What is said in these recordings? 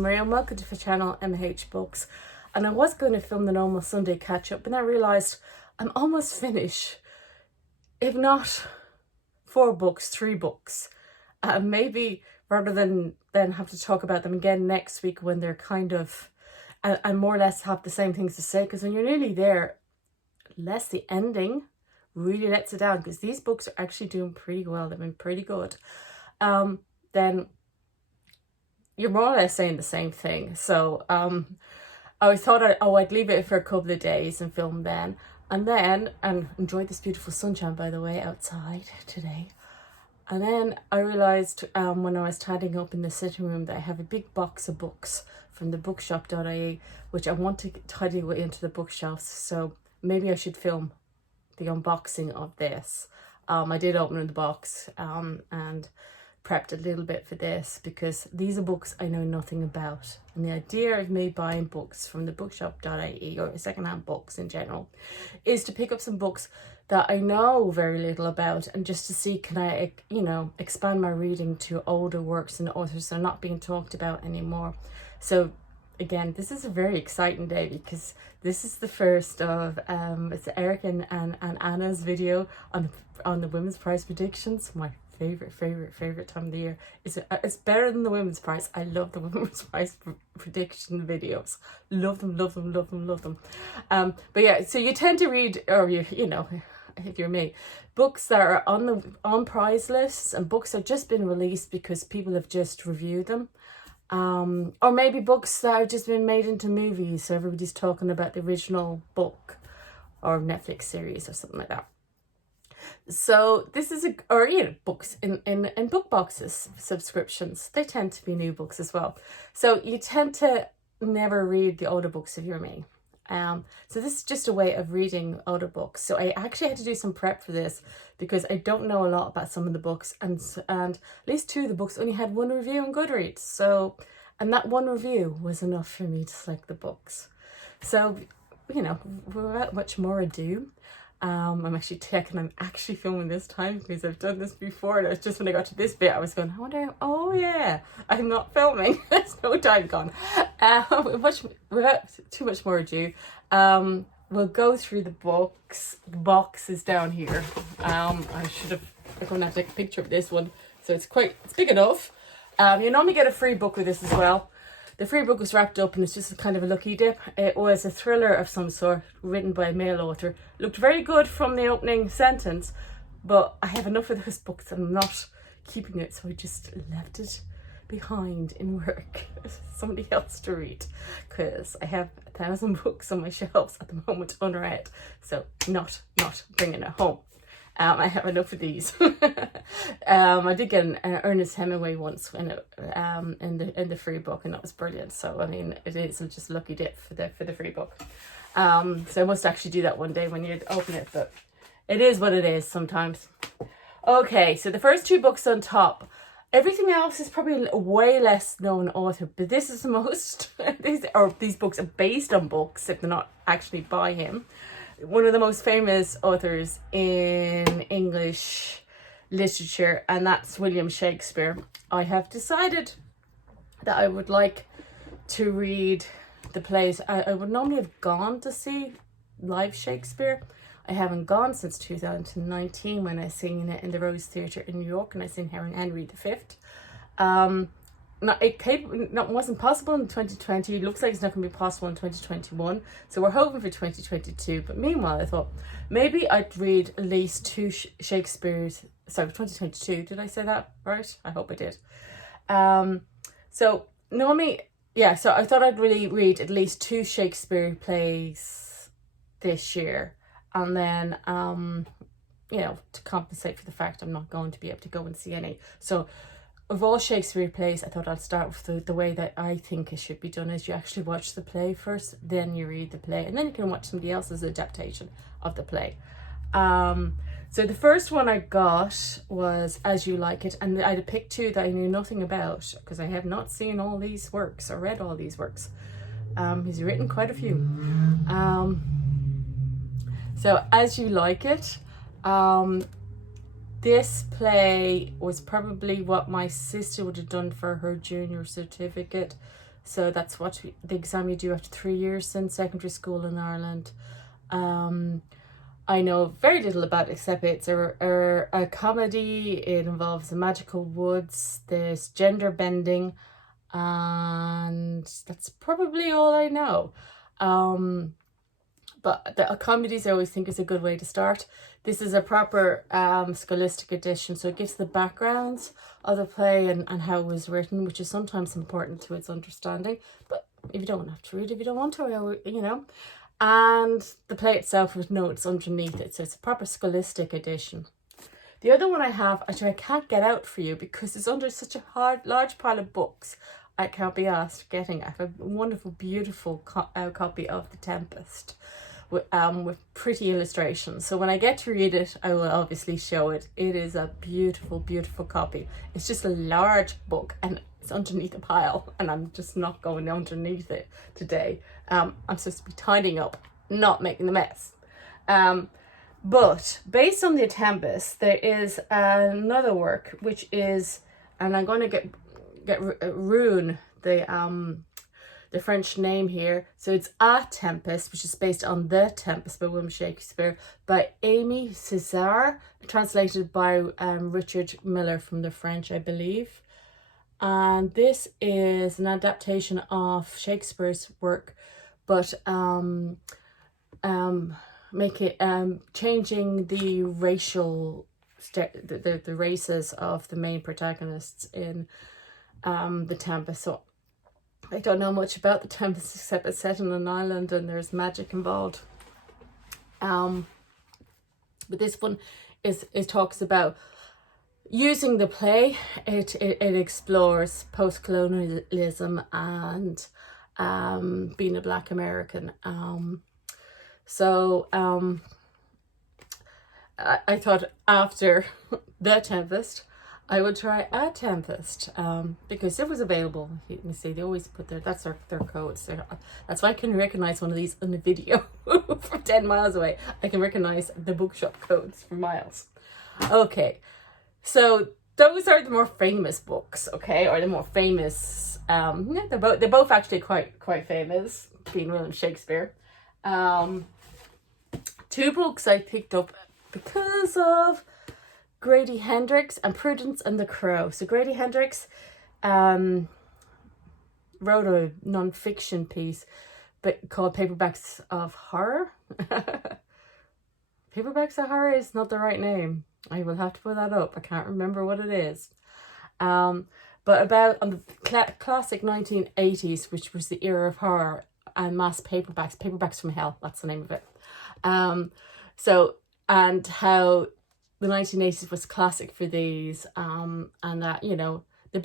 Maria and welcome to the channel MH Books. And I was going to film the normal Sunday catch up, but then I realised I'm almost finished. If not 4 books, 3 books. Maybe rather than then have to talk about them again next week when they're kind of, I more or less have the same things to say, because when you're nearly there, unless the ending really lets it down, because these books are actually doing pretty well, they've been pretty good, then you're more or less saying the same thing. So I thought I'd leave it for a couple of days and film then, and enjoy this beautiful sunshine, by the way, outside today. And then I realised when I was tidying up in the sitting room that I have a big box of books from the Bookshop.ie, which I want to tidy away into the bookshelves. So maybe I should film the unboxing of this. I did open the box and prepped a little bit for this, because these are books I know nothing about. And the idea of me buying books from the Bookshop.ie, or secondhand books in general, is to pick up some books that I know very little about, and just to see, can I, expand my reading to older works and authors that are not being talked about anymore. So again, this is a very exciting day, because this is the first of it's Eric and Anna's video on the Women's Prize predictions. My favorite time of the year. It's better than the Women's Prize. I love the Women's Prize prediction videos. Love them. But yeah, so you tend to read, or if you're me, books that are on prize lists, and books that have just been released because people have just reviewed them. Or maybe books that have just been made into movies, so everybody's talking about the original book or Netflix series or something like that. So this is books in book boxes, subscriptions. They tend to be new books as well. So you tend to never read the older books if you're me. So this is just a way of reading older books. So I actually had to do some prep for this, because I don't know a lot about some of the books, and at least 2 of the books only had 1 review on Goodreads. So, and that 1 review was enough for me to select the books. So, without much more ado, I'm actually checking I'm actually filming this time, because I've done this before, and it was just when I got to this bit I was going, I wonder, oh yeah, I'm not filming. There's no time gone. Without too much more ado, we'll go through the books. The box is down here. I'm going to have to take a picture of this one, so it's big enough. You normally get a free book with this as well. The free book was wrapped up, and it's just kind of a lucky dip. It was a thriller of some sort, written by a male author. Looked very good from the opening sentence, but I have enough of those books and I'm not keeping it, so I just left it behind in work. Somebody else to read, because I have 1,000 books on my shelves at the moment unread, so not bringing it home. I have enough of these. I did get an Ernest Hemingway once in the free book, and that was brilliant. So I mean, it is just a lucky dip for the free book. So I must actually do that one day when you open it, but it is what it is sometimes. Okay, so the first 2 books on top. Everything else is probably a way less known author, but this is the most. These books are based on books, if they're not actually by him. One of the most famous authors in English literature, and that's William Shakespeare. I have decided that I would like to read the plays. I would normally have gone to see live Shakespeare. I haven't gone since 2019, when I seen it in the Rose Theatre in New York, and I seen Henry V. It wasn't possible in 2020. It looks like it's not going to be possible in 2021. So we're hoping for 2022. But meanwhile, I thought maybe I'd read at least 2 Shakespeare's. Sorry, 2022. Did I say that right? I hope I did. So normally, yeah. So I thought I'd really read at least 2 Shakespeare plays this year, and then to compensate for the fact I'm not going to be able to go and see any. So, of all Shakespeare plays, I thought I'd start with the way that I think it should be done, is you actually watch the play first, then you read the play, and then you can watch somebody else's adaptation of the play. So the first one I got was As You Like It, and I had picked 2 that I knew nothing about, because I have not seen all these works or read all these works. He's written quite a few. So As You Like It, this play was probably what my sister would have done for her junior certificate. So that's what the exam you do after 3 years in secondary school in Ireland. I know very little about it, except it's a comedy. It involves the magical woods, there's gender bending, and that's probably all I know. But the comedies I always think is a good way to start. This is a proper scholastic edition, so it gives the backgrounds of the play and how it was written, which is sometimes important to its understanding. But if you don't have to read, if you don't want to, you know. And the play itself with notes underneath it, so it's a proper scholastic edition. The other one I have, which I can't get out for you because it's under such a large pile of books, I can't be asked getting. I have a wonderful, beautiful copy of The Tempest with pretty illustrations. So when I get to read it, I will obviously show it. It is a beautiful, beautiful copy. It's just a large book and it's underneath a pile, and I'm just not going underneath it today. I'm supposed to be tidying up, not making the mess. But based on The Tempest, there is another work which is, and I'm going to ruin the French name here. So it's A Tempest, which is based on The Tempest by William Shakespeare, by Aimé, Césaire, translated by Richard Miller from the French, I believe. And this is an adaptation of Shakespeare's work, but changing the racial the races of the main protagonists in The Tempest. So I don't know much about The Tempest except it's set on an island and there's magic involved. But this one is talks about using the play. It explores post-colonialism and being a Black American. I thought after The Tempest, I would try A Tempest because it was available. You can see they always put that's their codes. That's why I can recognize one of these on the video from 10 miles away. I can recognize the bookshop codes for miles. Okay, so those are the more famous books, okay, or the more famous. They're both actually quite famous, being William Shakespeare. Two books I picked up because of Grady, Hendrix, and Prudence and the Crow. So Grady Hendrix wrote a non-fiction piece called Paperbacks of Horror. Paperbacks of Horror is not the right name. I will have to put that up. I can't remember what it is. But about the classic 1980s, which was the era of horror, and mass paperbacks from hell, that's the name of it. And how the 1980s was classic for these, and that, you know, the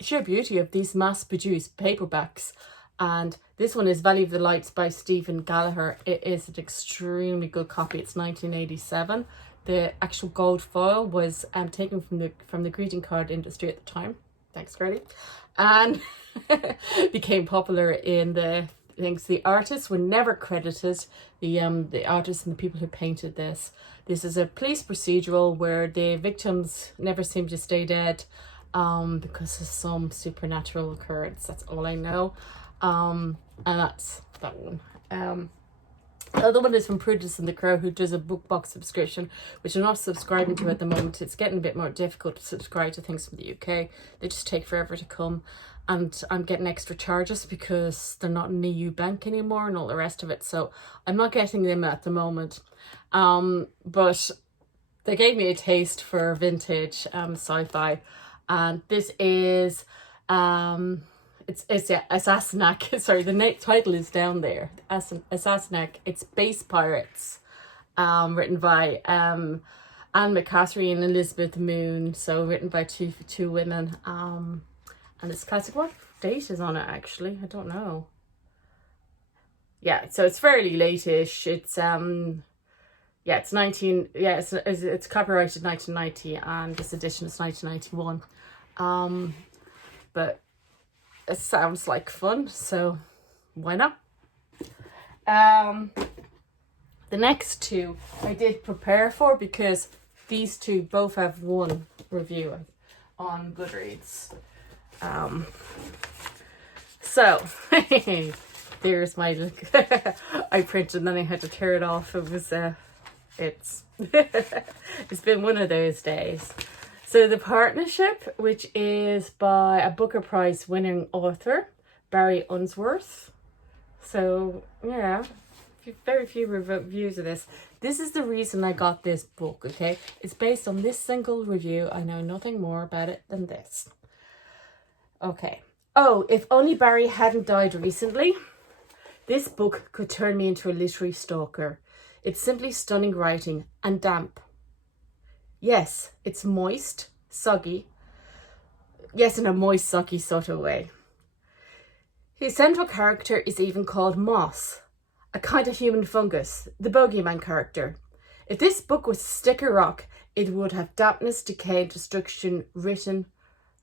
sheer beauty of these mass-produced paperbacks. And this one is Valley of the Lights by Stephen Gallagheraa. It is an extremely good copy. It's 1987. The actual gold foil was taken from the greeting card industry at the time. Thanks, Grady. And became popular in the things. The artists were never credited. The artists and the people who painted this. This is a police procedural where the victims never seem to stay dead because of some supernatural occurrence. That's all I know. And that's that one. The other one is from Prudence and the Crow, who does a book box subscription, which I'm not subscribing to at the moment. It's getting a bit more difficult to subscribe to things from the UK. They just take forever to come. And I'm getting extra charges because they're not in the EU bank anymore and all the rest of it. So I'm not getting them at the moment. But they gave me a taste for vintage sci-fi. And this is... It's Sassinak. Sorry, the title is down there. Sassinak. It's Space Pirates, written by Anne McCaffrey and Elizabeth Moon. So written by two women. And it's classic. What date is on it actually? I don't know. Yeah, so it's fairly late-ish. It's it's copyrighted 1990, and this edition is 1991. But it sounds like fun, so why not? The next two I did prepare for because these two both have one review on Goodreads. So, there's my look. I printed and then I had to tear it off. It was, it's been one of those days. So The Partnership, which is by a Booker Prize winning author, Barry Unsworth. So, yeah, very few reviews of this. This is the reason I got this book, okay? It's based on this single review. I know nothing more about it than this. Okay. Oh, if only Barry hadn't died recently. This book could turn me into a literary stalker. It's simply stunning writing and damp. Yes, it's moist, soggy. Yes, in a moist, soggy sort of way. His central character is even called Moss, a kind of human fungus, the bogeyman character. If this book was sticker rock, it would have dampness, decay, and destruction written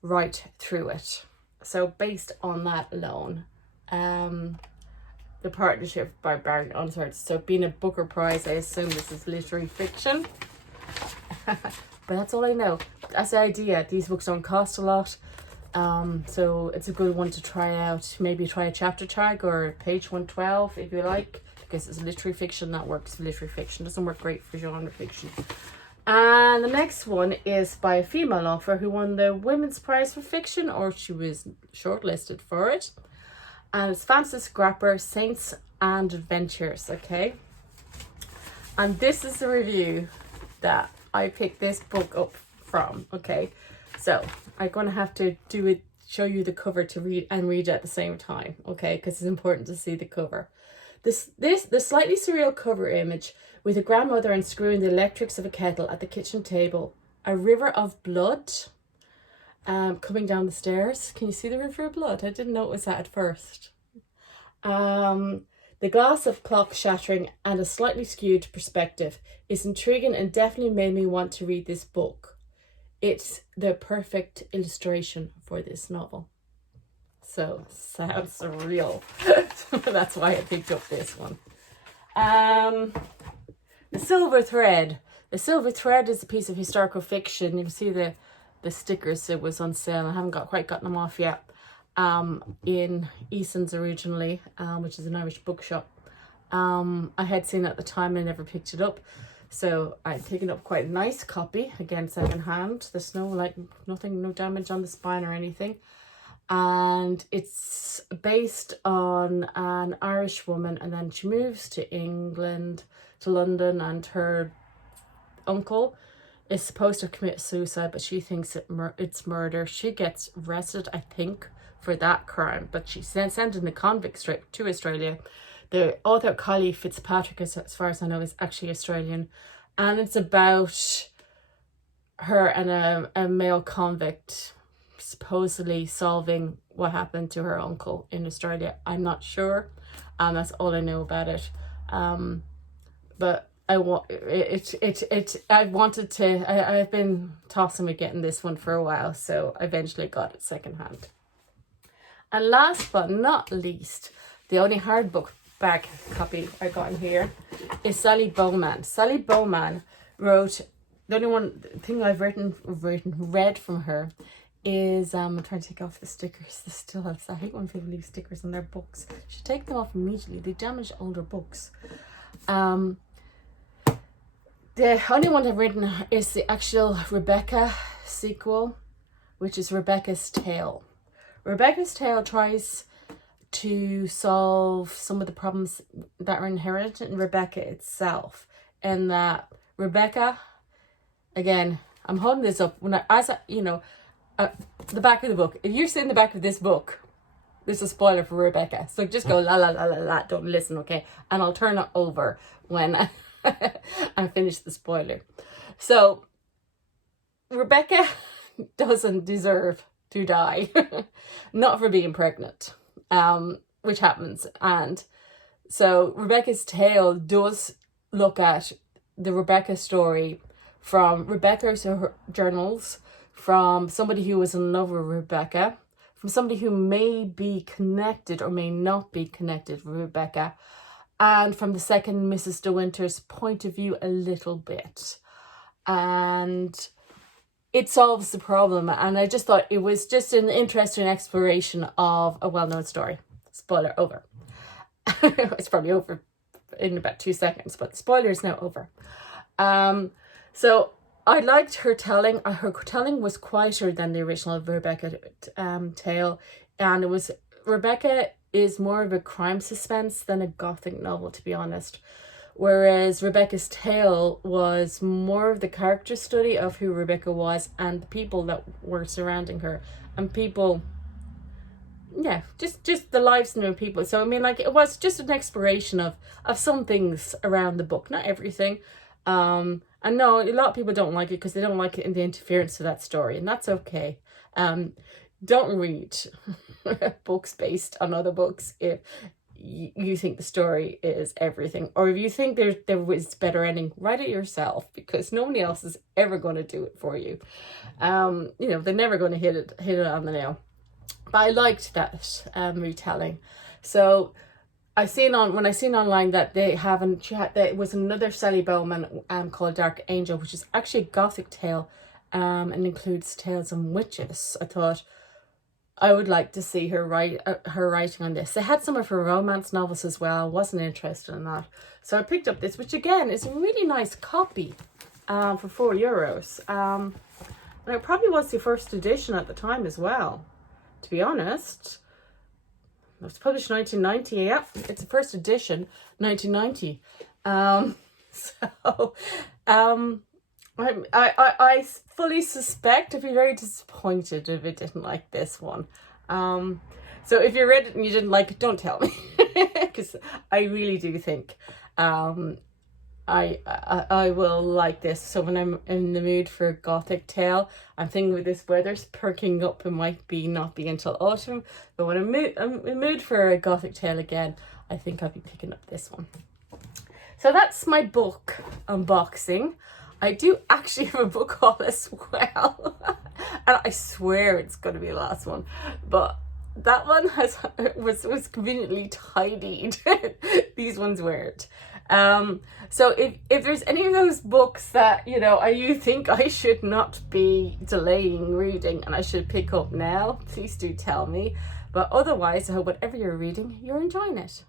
right through it. So based on that alone, The Partnership by Barry Unsworth. So being a Booker Prize, I assume this is literary fiction. But that's all I know. That's the idea. These books don't cost a lot. So it's a good one to try out. Maybe try a chapter tag or page 112 if you like. Because it's literary fiction, that works for literary fiction. Doesn't work great for genre fiction. And the next one is by a female author who won the Women's Prize for Fiction, or she was shortlisted for it. And it's Frances Grapper, Saints and Adventures, okay? And this is the review that I picked this book up from, okay? So I'm going to have to show you the cover to read it at the same time, okay? Because it's important to see the cover. The slightly surreal cover image with a grandmother unscrewing the electrics of a kettle at the kitchen table. A river of blood coming down the stairs. Can you see the river of blood? I didn't notice that at first. The glass of clock shattering and a slightly skewed perspective is intriguing and definitely made me want to read this book. It's the perfect illustration for this novel. So, sounds surreal. That's why I picked up this one. The Silver Thread. The Silver Thread is a piece of historical fiction. You can see the stickers. It was on sale. I haven't quite gotten them off yet. In Eason's originally, which is an Irish bookshop. I had seen it at the time and never picked it up. So I'm picking up quite a nice copy. Again, second hand. There's no damage on the spine or anything. And it's based on an Irish woman, and then she moves to England, to London, and her uncle is supposed to commit suicide, but she thinks it's murder. She gets arrested, I think, for that crime, but she's then sent in the convict straight to Australia. The author, Kylie Fitzpatrick, as far as I know, is actually Australian, and it's about her and a male convict supposedly solving what happened to her uncle in Australia. I'm not sure. That's all I know about it. But I've been tossing with getting this one for a while, so I eventually got it secondhand. And last but not least, the only hardback copy I got in here is Sally Beauman. Sally Beauman wrote, the only thing I've read from her is, I'm trying to take off the stickers. This still has, I hate when people leave stickers on their books. You should take them off immediately. They damage older books. The only one I've written is the actual Rebecca sequel, which is Rebecca's Tale. Rebecca's Tale tries to solve some of the problems that are inherent in Rebecca itself. And that Rebecca, again, I'm holding this up the back of the book. If you're seeing the back of this book, this is a spoiler for Rebecca. So just go la la la la la, don't listen, okay? And I'll turn it over when I finish the spoiler. So Rebecca doesn't deserve to die, not for being pregnant, which happens. And so Rebecca's Tale does look at the Rebecca story from Rebecca's journals, from somebody who was in love with Rebecca, from somebody who may be connected or may not be connected with Rebecca, and from the second Mrs. De Winter's point of view a little bit. And it solves the problem. And I just thought it was just an interesting exploration of a well-known story. Spoiler over. It's probably over in about 2 seconds, but the spoiler is now over. So I liked her telling. Her telling was quieter than the original Rebecca tale, and Rebecca is more of a crime suspense than a gothic novel, to be honest. Whereas Rebecca's tale was more of the character study of who Rebecca was and the people that were surrounding her, and people, yeah, just the lives of the people. So I mean, like, it was just an exploration of some things around the book, not everything. And no, a lot of people don't like it because they don't like it in the interference of that story, and that's okay. Don't read books based on other books if you think the story is everything, or if you think there was better ending, write it yourself, because nobody else is ever going to do it for you. They're never going to hit it on the nail. But I liked that retelling. So I seen online that there was another Sally Beauman called Dark Angel, which is actually a gothic tale, and includes tales of witches. I thought I would like to see her writing on this. They had some of her romance novels as well. Wasn't interested in that, so I picked up this, which again is a really nice copy, for €4. And it probably was the first edition at the time as well, to be honest. It was published in 1990. Yeah, it's the first edition, 1990. I fully suspect I'd be very disappointed if it didn't like this one. So if you read it and you didn't like it, don't tell me, because I really do think I will like this. So when I'm in the mood for a gothic tale, I'm thinking with this weather's perking up, it might not be until autumn. But when I'm in the mood for a gothic tale again, I think I'll be picking up this one. So that's my book unboxing. I do actually have a book haul as well. And I swear it's going to be the last one. But that one was conveniently tidied. These ones weren't. So if there's any of those books that, you think I should not be delaying reading and I should pick up now, please do tell me. But otherwise, I hope whatever you're reading, you're enjoying it.